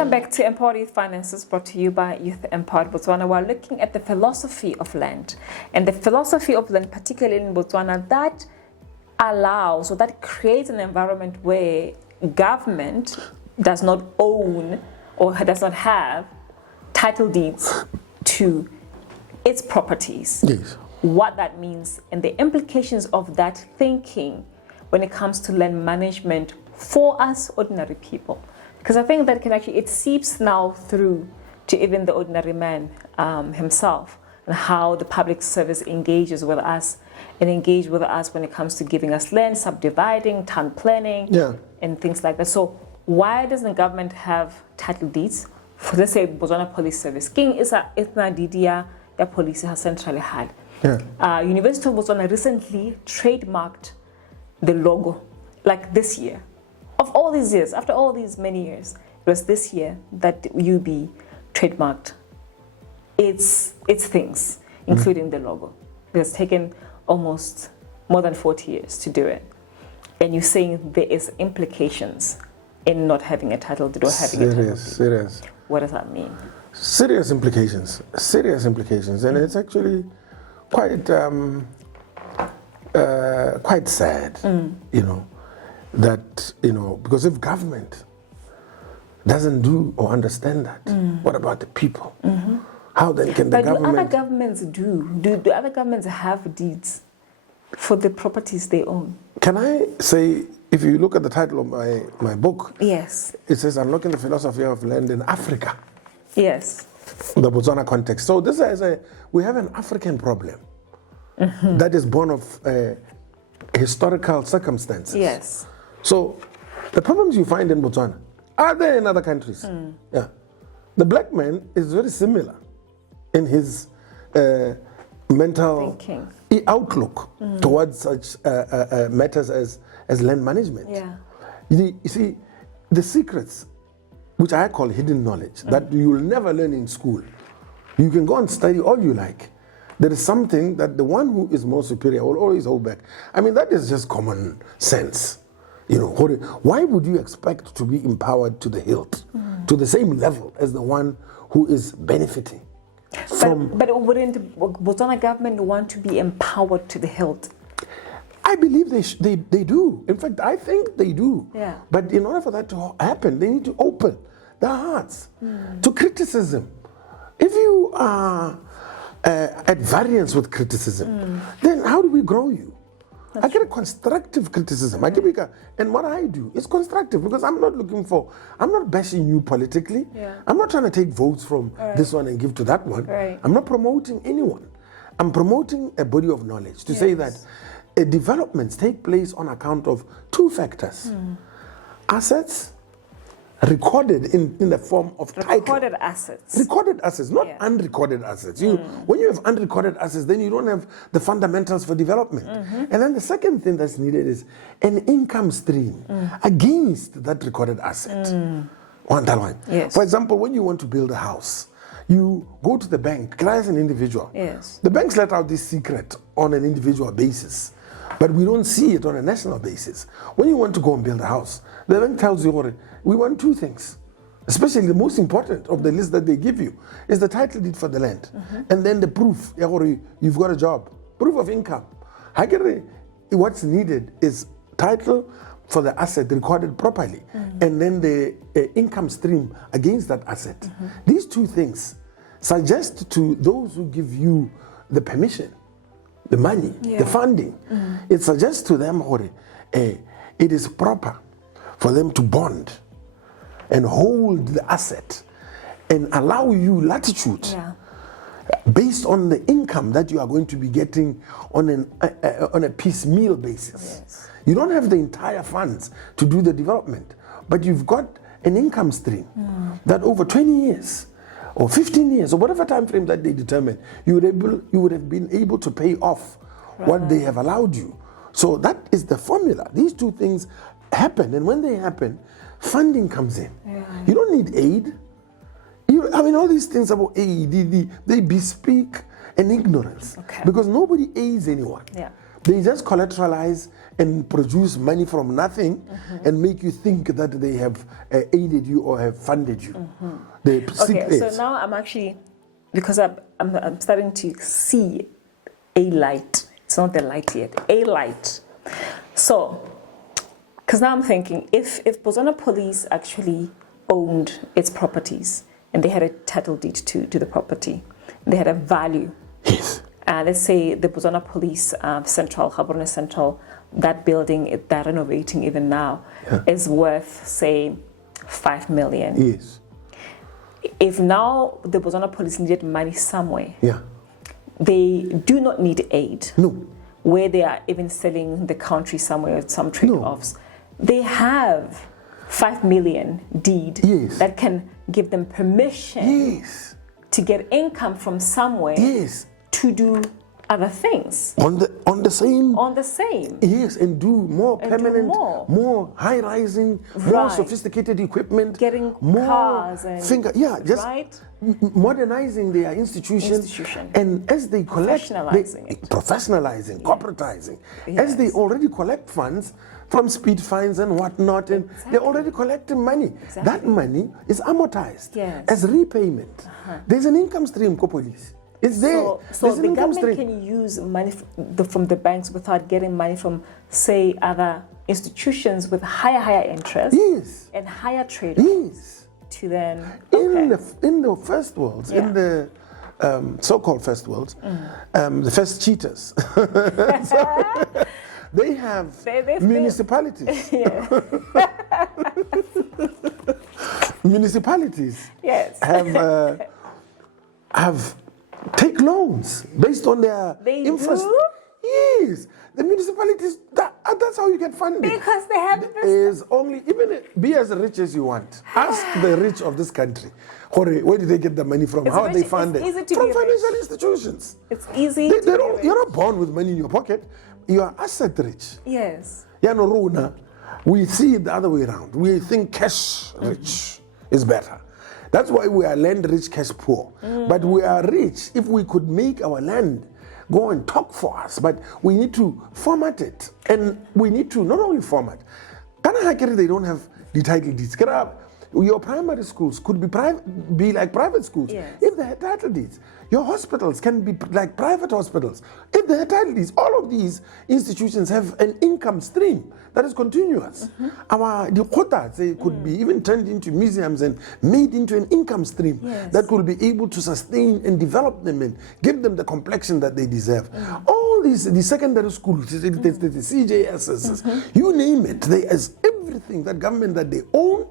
Welcome back to Empowered Youth Finances, brought to you by Youth Empowered Botswana. We're looking at the philosophy of land, and the philosophy of land, particularly in Botswana, that allows or that creates an environment where government does not own or does not have title deeds to its properties. Yes. What that means and the implications of that thinking when it comes to land management for us ordinary people. Because I think that it seeps now through to even the ordinary man himself, and how the public service engages with us and engage with us when it comes to giving us land, subdividing, town planning, and things like that. So why doesn't the government have title deeds for, let's say, Botswana Police Service? King is a didia the police has centrally had. University of Botswana recently trademarked the logo, like this year. Of all these years, after all these many years, it was this year that UB trademarked its things, including the logo. It has taken almost more than 40 years to do it. And you're saying there is implications in not having a title deed or having a title deed. Serious. What does that mean? Serious implications, and it's actually quite sad, that, because if government doesn't do or understand that, what about the people? How then can the government... do other governments do other governments have deeds for the properties they own? Can I say, if you look at the title of my book, yes, it says Unlocking the Philosophy of Land in Africa. Yes. The Botswana context. So this is we have an African problem that is born of historical circumstances. Yes. So the problems you find in Botswana are there in other countries. Yeah. The black man is very similar in his mental thinking, outlook towards such matters as land management. Yeah. You see, the secrets, which I call hidden knowledge, that you will never learn in school. You can go and study all you like. There is something that the one who is more superior will always hold back. I mean, that is just common sense. Why would you expect to be empowered to the hilt, to the same level as the one who is benefiting from... But wouldn't Botswana government want to be empowered to the hilt? I believe they do. In fact, I think they do. Yeah. But in order for that to happen, they need to open their hearts to criticism. If you are at variance with criticism, then how do we grow you? I get a constructive criticism. And what I do is constructive, because I'm not bashing you politically. Yeah. I'm not trying to take votes from this one and give to that one. Right. I'm not promoting anyone. I'm promoting a body of knowledge to say that developments take place on account of two factors. Assets recorded in the form of recorded assets. Recorded assets, not unrecorded assets. When you have unrecorded assets, then you don't have the fundamentals for development. And then the second thing that's needed is an income stream against that recorded asset. Yes. For example, when you want to build a house, you go to the bank, as an individual. Yes. The banks let out this secret on an individual basis, but we don't see it on a national basis. When you want to go and build a house, the bank tells you, we want two things. Especially the most important of the list that they give you is the title deed for the land. And then the proof, you've got a job, proof of income. What's needed is title for the asset recorded properly, and then the income stream against that asset. These two things suggest to those who give you the permission, the money, the funding, it suggests to them it is proper for them to bond and hold the asset and allow you latitude based on the income that you are going to be getting on a piecemeal basis. Yes. You don't have the entire funds to do the development, but you've got an income stream that over 20 years or 15 years or whatever time frame that they determine, you would have been able to pay off what they have allowed you. So that is the formula. These two things happen, and when they happen, funding comes in. You don't need aid. All these things about aid, they bespeak an ignorance, because nobody aids anyone. They just collateralize and produce money from nothing and make you think that they have aided you or have funded you. They Okay, so now I'm actually, because I'm starting to see a light. It's not the light yet, a light. So, because now I'm thinking, if Botswana Police actually owned its properties and they had a title deed to the property, they had a value. Yes. Let's say the Botswana Police Central, Gaborone Central, that building they're renovating even now is worth, say, 5 million. Yes. If now the Botswana Police needed money somewhere, they do not need aid. No. Where they are even selling the country somewhere with some trade-offs. They have 5 million deed that can give them permission to get income from somewhere to do other things on the same and do more permanent, more high-rising, more sophisticated equipment, getting more cars and modernizing their institution. And as they collect, professionalizing, corporatizing, as they already collect funds from speed fines and whatnot, and they're already collecting money. That money is amortized as repayment. There's an income stream, police. It's there. So the government can use money from the banks without getting money from, say, other institutions with higher interest and higher trade-offs to then... In the first worlds, in the so-called first worlds, the first cheaters, they have municipalities. Municipalities have take loans based on their infrastructure. Yes, the municipalities, that's how you get funding. Because they have is only, even be as rich as you want. Ask the rich of this country. Where did they get the money from? How are they funded? From financial institutions. It's easy. You're not born with money in your pocket. You are asset rich. Yes. We see it the other way around. We think cash rich is better. That's why we are land rich, cash poor. But we are rich if we could make our land go and talk for us. But we need to format it. And we need to not only format. They don't have the title deeds. Your primary schools could be like private schools if they had title deeds. Your hospitals can be like private hospitals if they had title deeds. All of these institutions have an income stream that is continuous. The quotas, they could be even turned into museums and made into an income stream that could be able to sustain and develop them and give them the complexion that they deserve. All these, the secondary schools, the CJSs, you name it, there is everything that government that they own.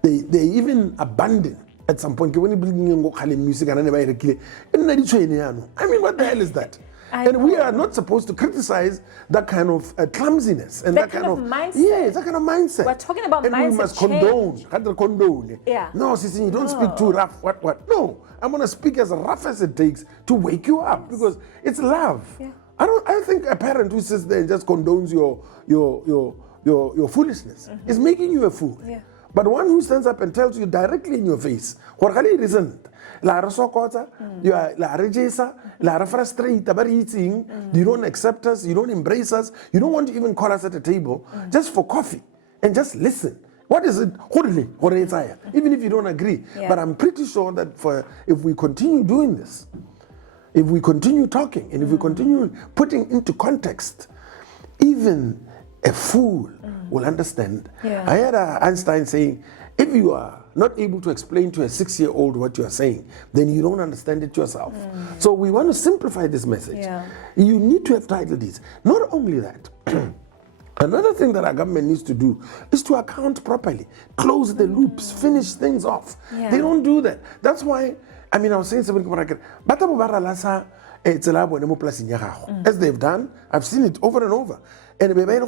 They even abandon at some point. When you bring music and I mean, what the hell is that? And we are not supposed to criticize that kind of clumsiness and that kind of mindset. Yes, that kind of mindset. We're talking about and mindset. We must condone. No, Sesinyi, don't speak too rough. What? No, I'm gonna speak as rough as it takes to wake you up because it's love. I think a parent who sits there and just condones your foolishness is making you a fool. But one who stands up and tells you directly in your face, you are frustrated, you don't accept us, you don't embrace us, you don't want to even call us at a table just for coffee and just listen. What is it? Even if you don't agree. But I'm pretty sure that if we continue doing this, if we continue talking, and if we continue putting into context, even a fool will understand. I heard Einstein saying, if you are not able to explain to a 6-year-old what you are saying, then you don't understand it yourself. So we want to simplify this message. You need to have title deeds. Not only that, another thing that our government needs to do is to account properly, close the loops, finish things off. They don't do that. That's why, I was saying something about as they've done, I've seen it over and over. And we any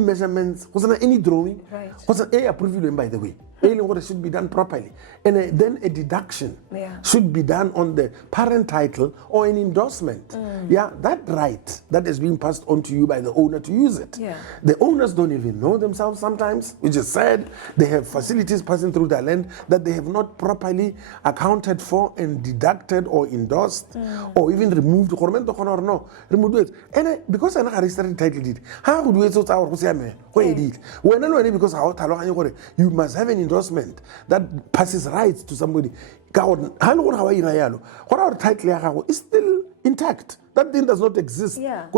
measurements, any drawing, by the way. should be done properly. And then a deduction should be done on the parent title or an endorsement. Yeah, that right that is being passed on to you by the owner to use it. The owners don't even know themselves sometimes, which is sad. They have facilities passing through their land that they have not properly accounted for and deducted or endorsed or even removed. Removed. And because I registered title deed, how would we sort out because you must have an endorsement that passes rights to somebody. What our title is still intact. That thing does not exist. Yes.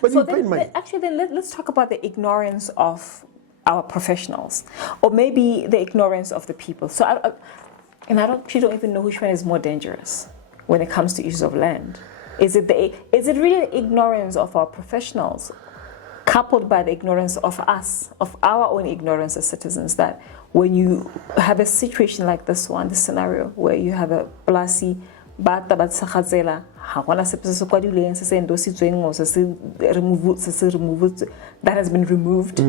But so you pay money. Actually, then let's talk about the ignorance of our professionals, or maybe the ignorance of the people. So, I don't even know which one is more dangerous when it comes to issues of land. Is it really the ignorance of our professionals, coupled by the ignorance of us, of our own ignorance as citizens, that when you have a situation like this one, this scenario where you have a blasi that has been removed.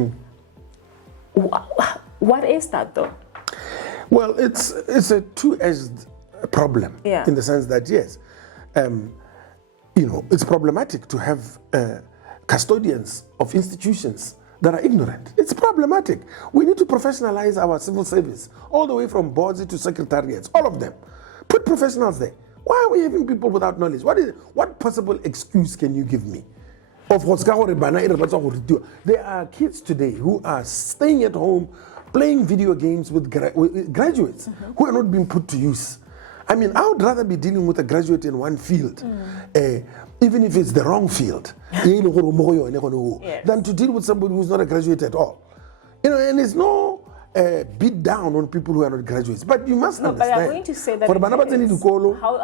What is that though? Well, it's a two-edged problem in the sense that yes, it's problematic to have custodians of institutions that are ignorant. It's problematic. We need to professionalize our civil service, all the way from boards to secretariats, all of them. Put professionals there. Why are we having people without knowledge? What possible excuse can you give me? There are kids today who are staying at home, playing video games with graduates who are not being put to use. I mean, I would rather be dealing with a graduate in one field, even if it's the wrong field, than to deal with somebody who's not a graduate at all. And it's no beat down on people who are not graduates. But you must understand. But they're going to say that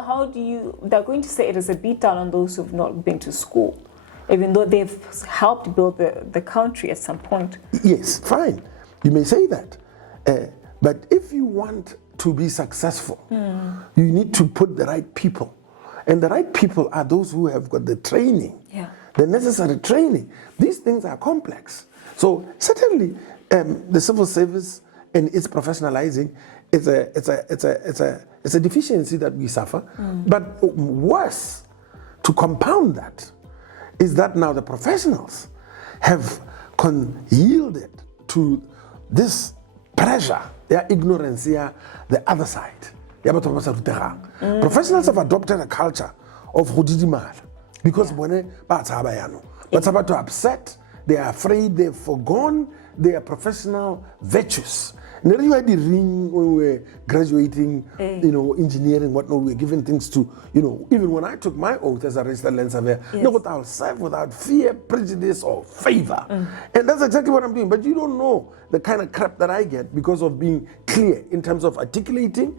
how do you? They're going to say it is a beat down on those who've not been to school, even though they've helped build the country at some point. Yes, fine. You may say that. But if you want to be successful, you need to put the right people. And the right people are those who have got the training, the necessary training. These things are complex. So certainly the civil service and its professionalizing it's a deficiency that we suffer. But worse, to compound that, is that now the professionals have yielded to this pressure, their ignorance here, the other side. Professionals have adopted a culture of hudidimal because but about to upset, they are afraid, they've forgone their professional virtues. Never had the ring when we were graduating, engineering, whatnot, we were given things to, even when I took my oath as a registered land surveyor, I'll serve without fear, prejudice, or favor. And that's exactly what I'm doing. But you don't know the kind of crap that I get because of being clear in terms of articulating.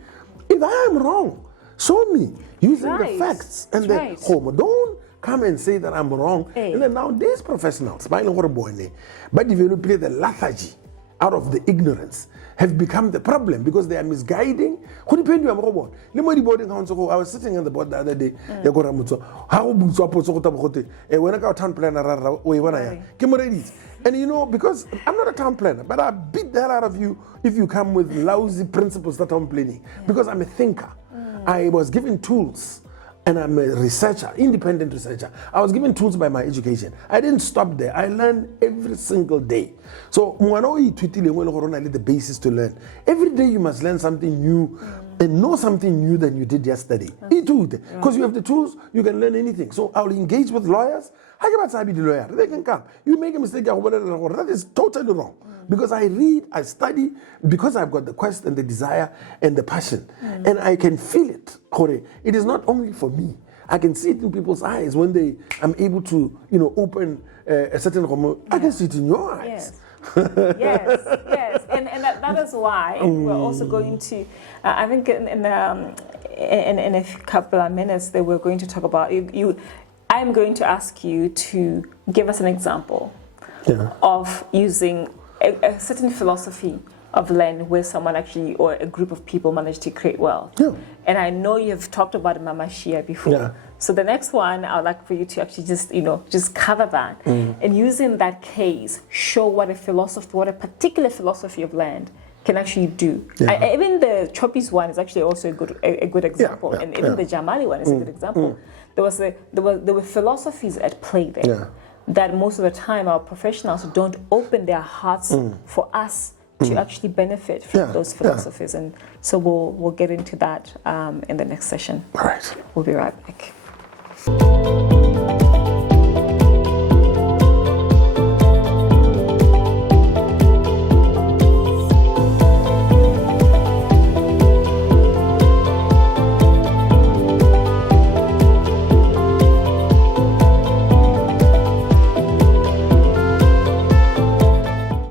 If I am wrong, show me using the facts and the home. Don't come and say that I'm wrong. And then now these professionals, but developing the lethargy out of the ignorance, have become the problem because they are misguiding. I was sitting on the board the other day. And because I'm not a town planner, but I beat the hell out of you if you come with lousy principles that I'm planning. Because I'm a thinker. I was given tools. And I'm a researcher, independent researcher. I was given tools by my education. I didn't stop there. I learned every single day. So, the basis to learn. Every day you must learn something new and know something new than you did yesterday. Because you have the tools, you can learn anything. So, I'll engage with lawyers. They can come. You make a mistake, that is totally wrong. Because I read, I study, because I've got the quest and the desire and the passion. And I can feel it. It is not only for me. I can see it in people's eyes when I'm able to, open a certain room. I can see it in your eyes. Yes. And that is why we're also going to, I think in a couple of minutes that we're going to talk about, I'm going to ask you to give us an example of using a certain philosophy of land where someone actually, or a group of people, managed to create wealth. And I know you've talked about Mama Shia before. So the next one, I would like for you to actually just cover that, and using that case, show what a particular philosophy of land can actually do. Even the Choppies one is actually also a good example, and even the Jamali one is a good example. There were philosophies at play there that most of the time our professionals don't open their hearts for us to actually benefit from those philosophies, and so we'll get into that in the next session. All right. We'll be right back.